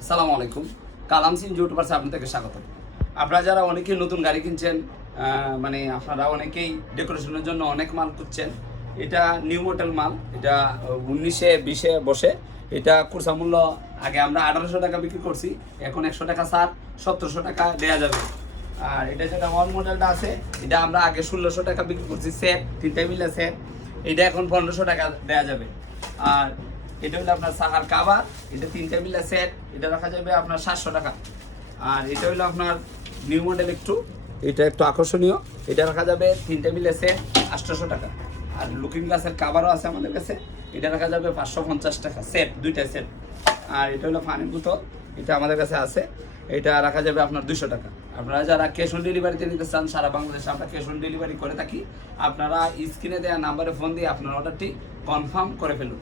আসসালামু আলাইকুম। কালাম সিং ইউটিউবার্স আপনাদেরকে স্বাগত। আপনারা যারা অনেকেই নতুন গাড়ি কিনছেন, মানে আপনারা অনেকেই ডেকোরেশনের জন্য অনেক মাল খুঁজছেন। এটা নিউ মডেল মাল, এটা 1920-এ বসে। এটা খুচরা মূল্য আগে আমরা 1800 টাকা বিক্রি করছি, এখন 100 টাকা ছাড় 1700 টাকা দেওয়া যাবে। আর এটা যেটা ওয়ান মডেলটা আছে, এটা আমরা আগে 1600 টাকা বিক্রি করছি সেট, তিনটাই মিলে সেট। এটা এখন 1500 টাকা দেওয়া যাবে। আর এটা হলো আপনার সাহার কাভার, এটা তিনটা মিলে সেট, এটা রাখা যাবে আপনার 700 টাকা। আর এটা হলো আপনার নিউ মডেল, এটা একটু আকর্ষণীয়, এটা রাখা যাবে তিনটা মিলে সেট 800 টাকা। আর লুকিং গ্লাসের কাভারও আছে আমাদের কাছে, এটা রাখা যাবে 550 টাকা সেট, দুইটা সেট। আর এটা হলো পানির বোতল, এটা আমাদের কাছে আছে, এটা রাখা যাবে আপনার 200 টাকা। আপনারা যারা ক্যাশ অন ডেলিভারিতে নিতে চান, সারা বাংলাদেশে আমরা ক্যাশ অন ডেলিভারি করে থাকি। আপনারা স্ক্রিনে দেওয়া নাম্বারে ফোন দিয়ে আপনার অর্ডারটি কনফার্ম করে ফেলুন।